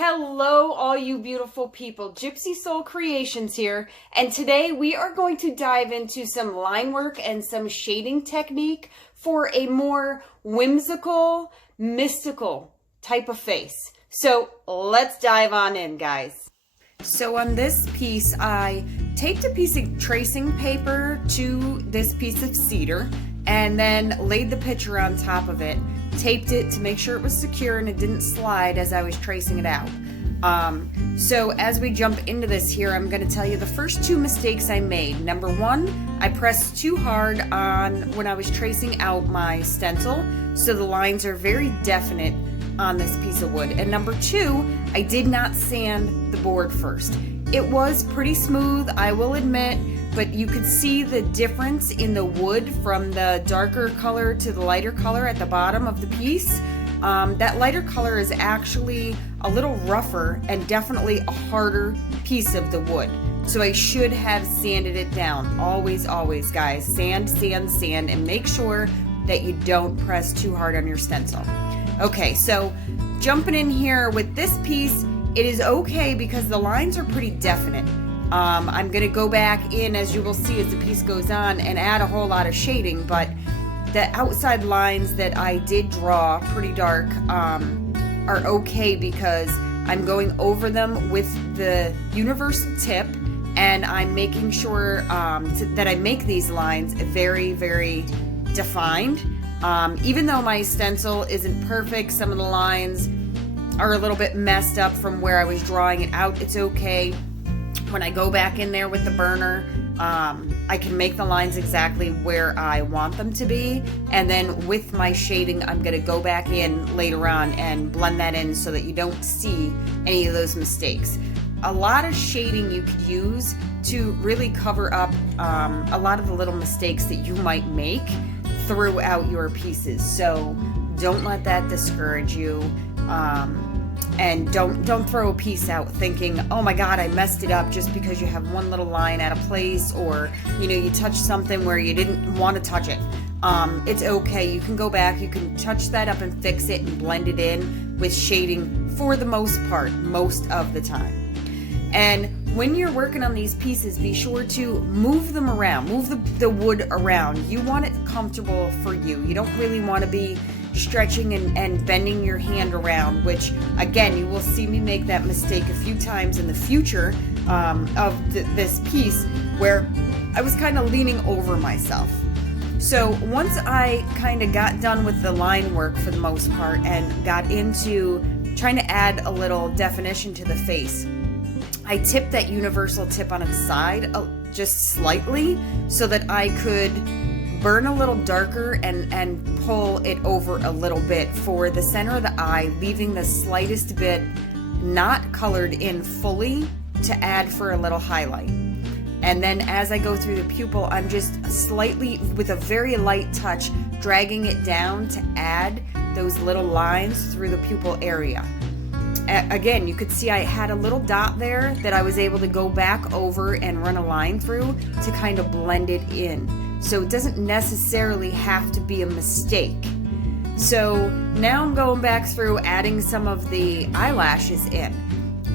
Hello, all you beautiful people. Gypsy Soul Creations here, and today we are going to dive into some line work and some shading technique for a more whimsical, mystical type of face. So let's dive on in, guys. So on this piece, I taped a piece of tracing paper to this piece of cedar and then laid the picture on top of it. Taped it to make sure it was secure and it didn't slide as I was tracing it out. So as we jump into this here, I'm going to tell you the first two mistakes I made. Number one, I pressed too hard on when I was tracing out my stencil, so the lines are very definite on this piece of wood. And number two, I did not sand the board first. It was pretty smooth, I will admit, but you could see the difference in the wood from the darker color to the lighter color at the bottom of the piece. That lighter color is actually a little rougher and definitely a harder piece of the wood. So I should have sanded it down. Always, always, guys, sand, sand, sand, and make sure that you don't press too hard on your stencil. Okay, so jumping in here with this piece, it is okay because the lines are pretty definite. I'm going to go back in, as you will see as the piece goes on, and add a whole lot of shading, but the outside lines that I did draw pretty dark are okay because I'm going over them with the universal tip, and I'm making sure that I make these lines very, very defined. Even though my stencil isn't perfect, some of the lines are a little bit messed up from where I was drawing it out. It's okay. When I go back in there with the burner, I can make the lines exactly where I want them to be, and then with my shading, I'm going to go back in later on and blend that in so that you don't see any of those mistakes. A lot of shading you could use to really cover up a lot of the little mistakes that you might make throughout your pieces, so don't let that discourage you. And don't throw a piece out thinking, oh my god, I messed it up just because you have one little line out of place, or you touched something where you didn't want to touch it. It's okay. You can go back, you can touch that up and fix it and blend it in with shading for the most part, most of the time. And when you're working on these pieces, be sure to move them around, move the wood around. You want it comfortable for you. You don't really want to be stretching and bending your hand around, which again, you will see me make that mistake a few times in the future of this piece where I was kind of leaning over myself. So once I kind of got done with the line work for the most part and got into trying to add a little definition to the face, I tipped that universal tip on its side just slightly so that I could burn a little darker and pull it over a little bit for the center of the eye, leaving the slightest bit not colored in fully to add for a little highlight. And then as I go through the pupil, I'm just slightly, with a very light touch, dragging it down to add those little lines through the pupil area. Again, you could see I had a little dot there that I was able to go back over and run a line through to kind of blend it in. So it doesn't necessarily have to be a mistake. So now I'm going back through adding some of the eyelashes in.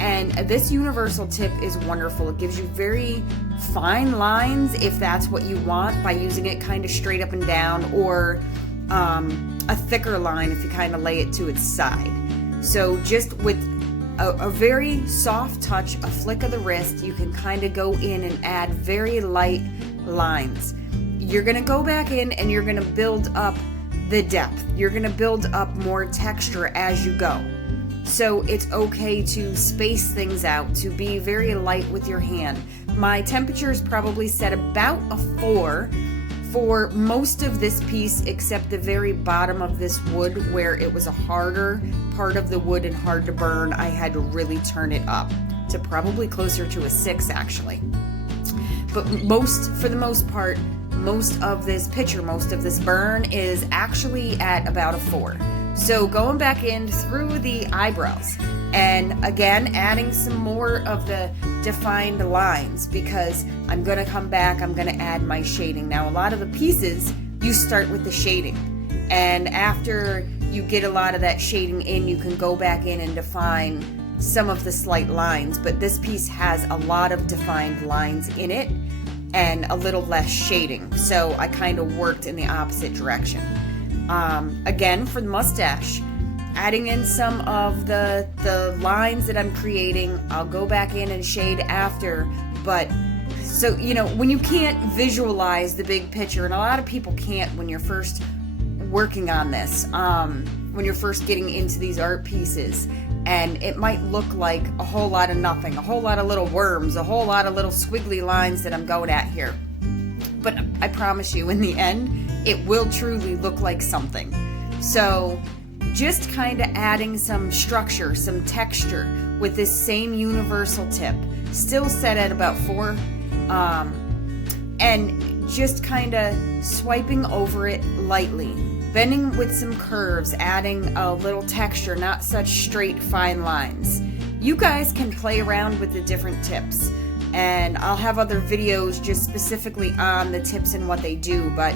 And this universal tip is wonderful. It gives you very fine lines if that's what you want, by using it kind of straight up and down, or a thicker line if you kind of lay it to its side. So just with a very soft touch, a flick of the wrist, you can kind of go in and add very light lines. You're going to go back in and you're going to build up the depth. You're going to build up more texture as you go. So it's okay to space things out, to be very light with your hand. My temperature is probably set about a 4 for most of this piece, except the very bottom of this wood where it was a harder part of the wood and hard to burn. I had to really turn it up to probably closer to a 6 actually. But for the most part, most of this picture, most of this burn is actually at about a 4. So going back in through the eyebrows, and again adding some more of the defined lines, because I'm going to come back, I'm going to add my shading. Now a lot of the pieces, you start with the shading, and after you get a lot of that shading in, you can go back in and define some of the slight lines, but this piece has a lot of defined lines in it and a little less shading. So I kind of worked in the opposite direction. Again, for the mustache, adding in some of the lines that I'm creating. I'll go back in and shade after, but so, you know, when you can't visualize the big picture, and a lot of people can't when you're first working on this, when you're first getting into these art pieces, and it might look like a whole lot of nothing, a whole lot of little worms, a whole lot of little squiggly lines that I'm going at here. But I promise you, in the end, it will truly look like something. So just kind of adding some structure, some texture with this same universal tip, still set at about 4, and just kind of swiping over it lightly, bending with some curves, adding a little texture, not such straight fine lines. You guys can play around with the different tips, and I'll have other videos just specifically on the tips and what they do, but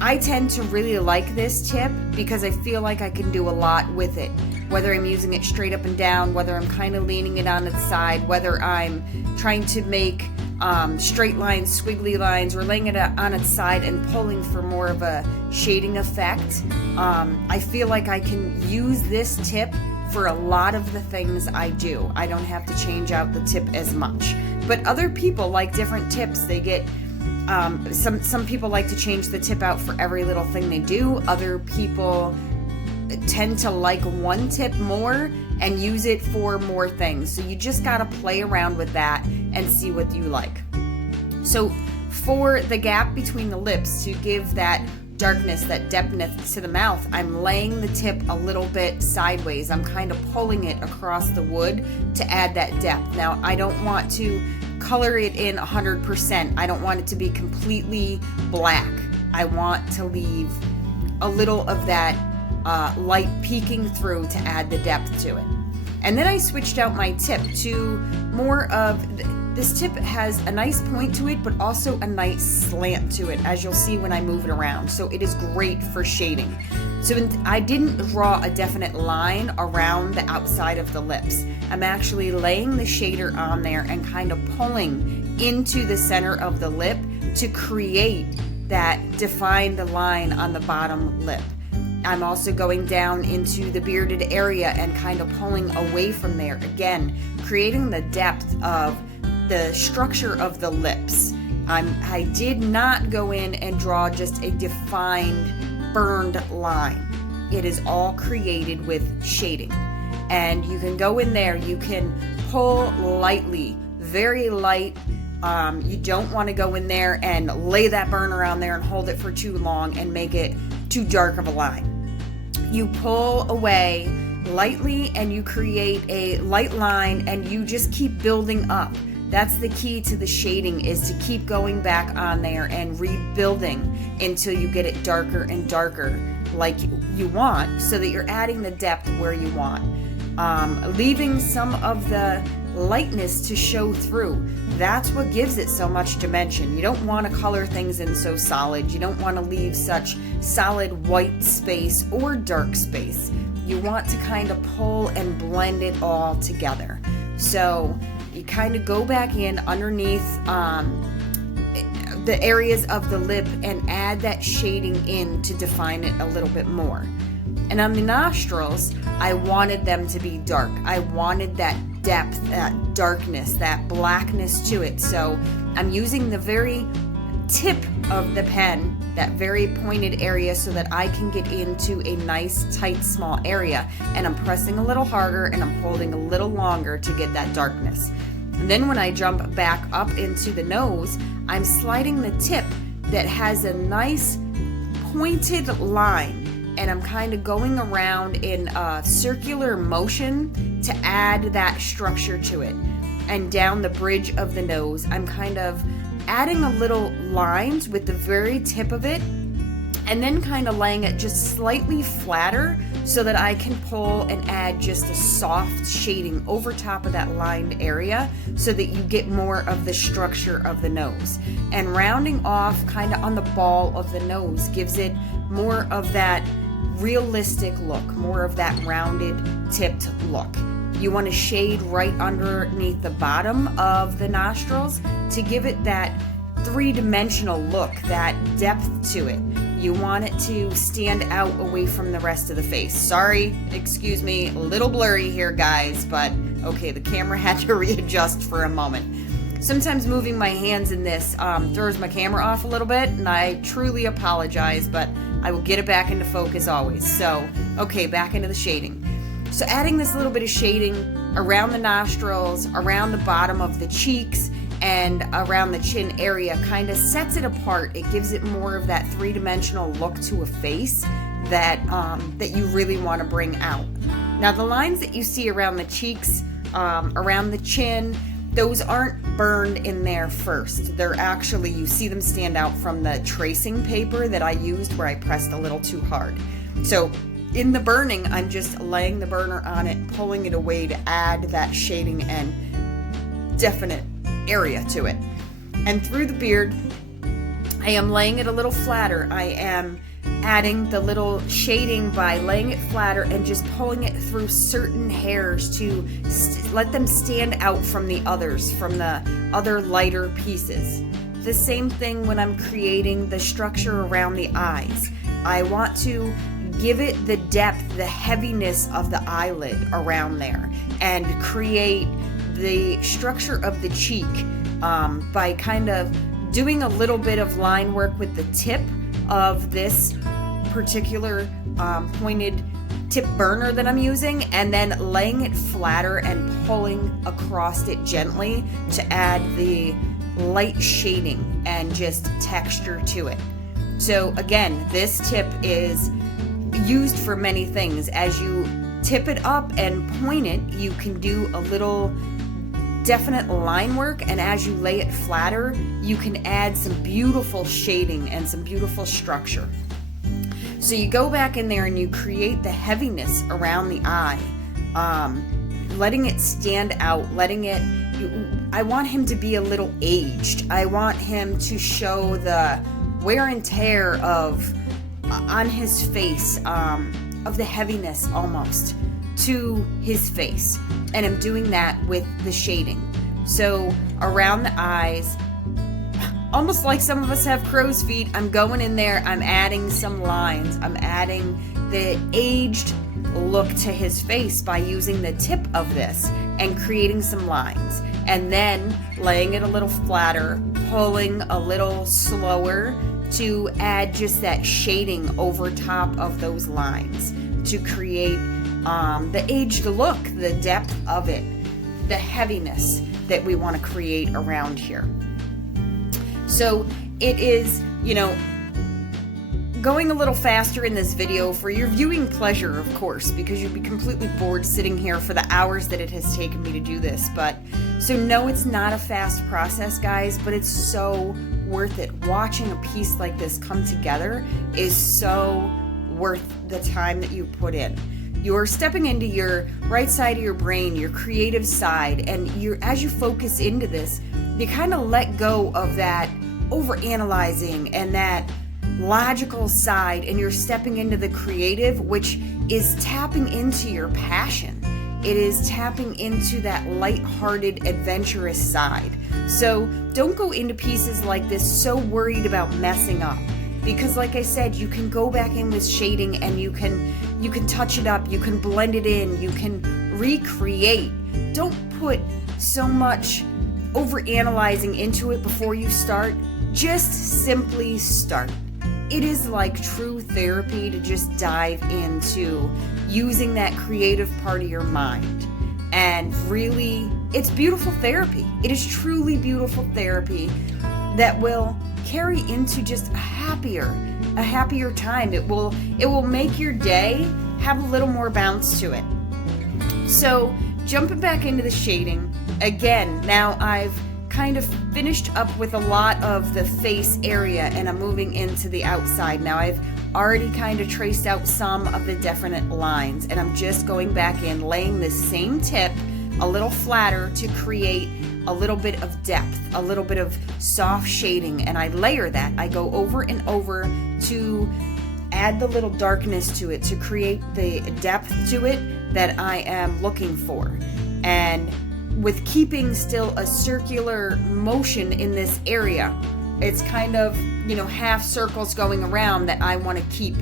I tend to really like this tip because I feel like I can do a lot with it, whether I'm using it straight up and down, whether I'm kind of leaning it on its side, whether I'm trying to make straight lines, squiggly lines, or laying it on its side and pulling for more of a shading effect. I feel like I can use this tip for a lot of the things I do. I don't have to change out the tip as much. But other people like different tips. They get some people like to change the tip out for every little thing they do. Other people tend to like one tip more and use it for more things. So you just got to play around with that and see what you like. So for the gap between the lips, to give that darkness, that depthness to the mouth, I'm laying the tip a little bit sideways. I'm kind of pulling it across the wood to add that depth. Now, I don't want to color it in 100%. I don't want it to be completely black. I want to leave a little of that light peeking through to add the depth to it. And then I switched out my tip to more of, this tip has a nice point to it, but also a nice slant to it, as you'll see when I move it around. So it is great for shading. So I didn't draw a definite line around the outside of the lips. I'm actually laying the shader on there and kind of pulling into the center of the lip to create that defined line on the bottom lip. I'm also going down into the bearded area and kind of pulling away from there. Again, creating the depth of the structure of the lips. I did not go in and draw just a defined, burned line. It is all created with shading. And you can go in there, you can pull lightly, very light. You don't want to go in there and lay that burn around there and hold it for too long and make it too dark of a line. You pull away lightly and you create a light line and you just keep building up. That's the key to the shading, is to keep going back on there and rebuilding until you get it darker and darker like you want, so that you're adding the depth where you want. Leaving some of the lightness to show through. That's what gives it so much dimension. You don't want to color things in so solid. You don't want to leave such solid white space or dark space. You want to kind of pull and blend it all together. So you kind of go back in underneath the areas of the lip and add that shading in to define it a little bit more. And on the nostrils, I wanted them to be dark. I wanted that depth, that darkness, that blackness to it. So I'm using the very tip of the pen, that very pointed area, so that I can get into a nice, tight, small area. And I'm pressing a little harder and I'm holding a little longer to get that darkness. And then when I jump back up into the nose, I'm sliding the tip that has a nice pointed line. And I'm kind of going around in a circular motion to add that structure to it. And down the bridge of the nose, I'm kind of adding a little lines with the very tip of it, and then kind of laying it just slightly flatter so that I can pull and add just a soft shading over top of that lined area so that you get more of the structure of the nose. And rounding off kind of on the ball of the nose gives it more of that realistic look, more of that rounded, tipped look. You want to shade right underneath the bottom of the nostrils to give it that three-dimensional look, that depth to it. You want it to stand out away from the rest of the face. Sorry, excuse me, a little blurry here, guys, but okay, the camera had to readjust for a moment. Sometimes moving my hands in this throws my camera off a little bit, and I truly apologize, but I will get it back into focus always. So, okay, back into the shading. So adding this little bit of shading around the nostrils, around the bottom of the cheeks, and around the chin area kind of sets it apart. It gives it more of that three-dimensional look to a face that you really want to bring out. Now the lines that you see around the cheeks, around the chin, those aren't burned in there first. They're actually, you see them stand out from the tracing paper that I used where I pressed a little too hard. So in the burning, I'm just laying the burner on it, pulling it away to add that shading and definite area to it. And through the beard, I am laying it a little flatter. I am adding the little shading by laying it flatter and just pulling it through certain hairs to let them stand out from the others, from the other lighter pieces. The same thing when I'm creating the structure around the eyes. I want to give it the depth, the heaviness of the eyelid around there, and create the structure of the cheek by kind of doing a little bit of line work with the tip of this particular pointed tip burner that I'm using, and then laying it flatter and pulling across it gently to add the light shading and just texture to it. So again, this tip is used for many things. As you tip it up and point it, you can do a little definite line work, and as you lay it flatter, you can add some beautiful shading and some beautiful structure. So you go back in there and you create the heaviness around the eye, letting it stand out, I want him to be a little aged. I want him to show the wear and tear on his face, of the heaviness almost to his face. And I'm doing that with the shading. So around the eyes, almost like some of us have crow's feet, I'm going in there, I'm adding some lines. I'm adding the aged look to his face by using the tip of this and creating some lines. And then laying it a little flatter, pulling a little slower to add just that shading over top of those lines to create the aged look, the depth of it, the heaviness that we want to create around here. So it is, going a little faster in this video for your viewing pleasure, of course, because you'd be completely bored sitting here for the hours that it has taken me to do this. But so no, it's not a fast process, guys, but it's so worth it. Watching a piece like this come together is so worth the time that you put in. You're stepping into your right side of your brain, your creative side, and as you focus into this, you kind of let go of that overanalyzing and that logical side, and you're stepping into the creative, which is tapping into your passion. It is tapping into that light-hearted, adventurous side. So don't go into pieces like this so worried about messing up. Because like I said, you can go back in with shading and you can touch it up, you can blend it in, you can recreate. Don't put so much overanalyzing into it before you start. Just simply start. It is like true therapy to just dive into using that creative part of your mind. And really, it's beautiful therapy. It is truly beautiful therapy that will carry into just a happier time. It will make your day have a little more bounce to it. So jumping back into the shading again, now I've kind of finished up with a lot of the face area and I'm moving into the outside. Now I've already kind of traced out some of the definite lines, and I'm just going back in, laying the same tip a little flatter to create a little bit of depth, a little bit of soft shading, and I layer that. I go over and over to add the little darkness to it, to create the depth to it, that I am looking for. And with keeping still a circular motion in this area, it's kind of, you know, half circles going around that I want to keep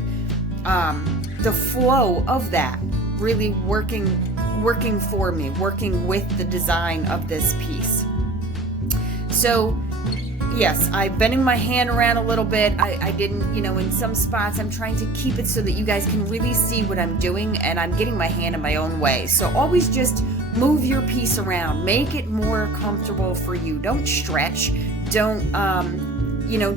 the flow of that really working for me, working with the design of this piece. So yes, I'm bending my hand around a little bit. I didn't, you know, in some spots I'm trying to keep it so that you guys can really see what I'm doing, and I'm getting my hand in my own way. So always just move your piece around, make it more comfortable for you. Don't stretch, don't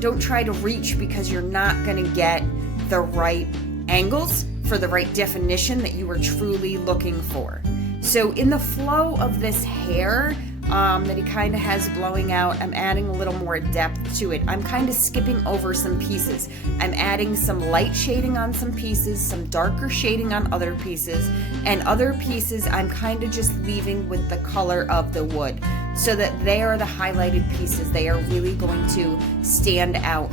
don't try to reach, because you're not going to get the right angles for the right definition that you are truly looking for. So in the flow of this hair that he kind of has blowing out, I'm adding a little more depth to it. I'm kind of skipping over some pieces. I'm adding some light shading on some pieces, some darker shading on other pieces, and other pieces I'm kind of just leaving with the color of the wood, so that they are the highlighted pieces. They are really going to stand out.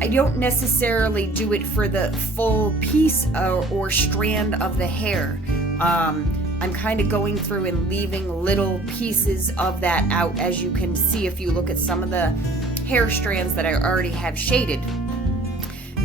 I don't necessarily do it for the full piece or strand of the hair. I'm kind of going through and leaving little pieces of that out, as you can see if you look at some of the hair strands that I already have shaded.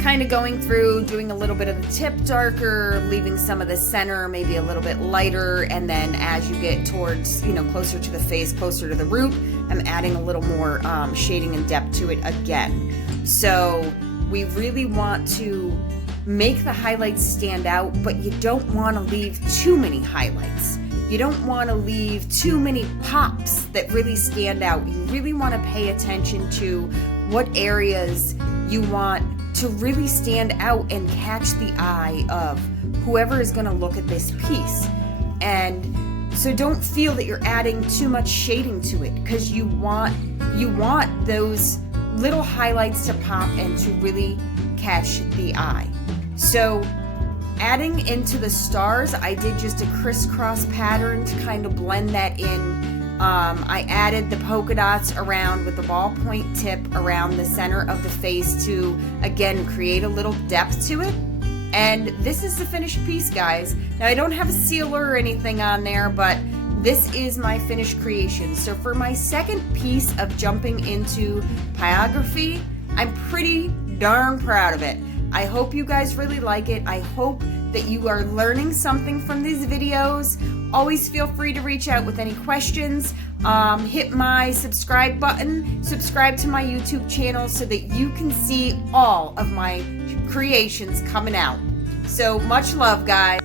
Kind of going through, doing a little bit of the tip darker, leaving some of the center maybe a little bit lighter, and then as you get towards, you know, closer to the face, closer to the root, I'm adding a little more shading and depth to it again. So we really want to make the highlights stand out, but you don't want to leave too many highlights. You don't want to leave too many pops that really stand out. You really want to pay attention to what areas you want to really stand out and catch the eye of whoever is going to look at this piece. And so don't feel that you're adding too much shading to it, because you want those little highlights to pop and to really catch the eye. So adding into the stars, I did just a crisscross pattern to kind of blend that in. I added the polka dots around with the ballpoint tip around the center of the face to, again, create a little depth to it. And this is the finished piece, guys. Now, I don't have a sealer or anything on there, but this is my finished creation. So for my second piece of jumping into Pyrography, I'm pretty darn proud of it. I hope you guys really like it. I hope that you are learning something from these videos. Always feel free to reach out with any questions. Hit my subscribe button, subscribe to my YouTube channel so that you can see all of my creations coming out. So much love, guys.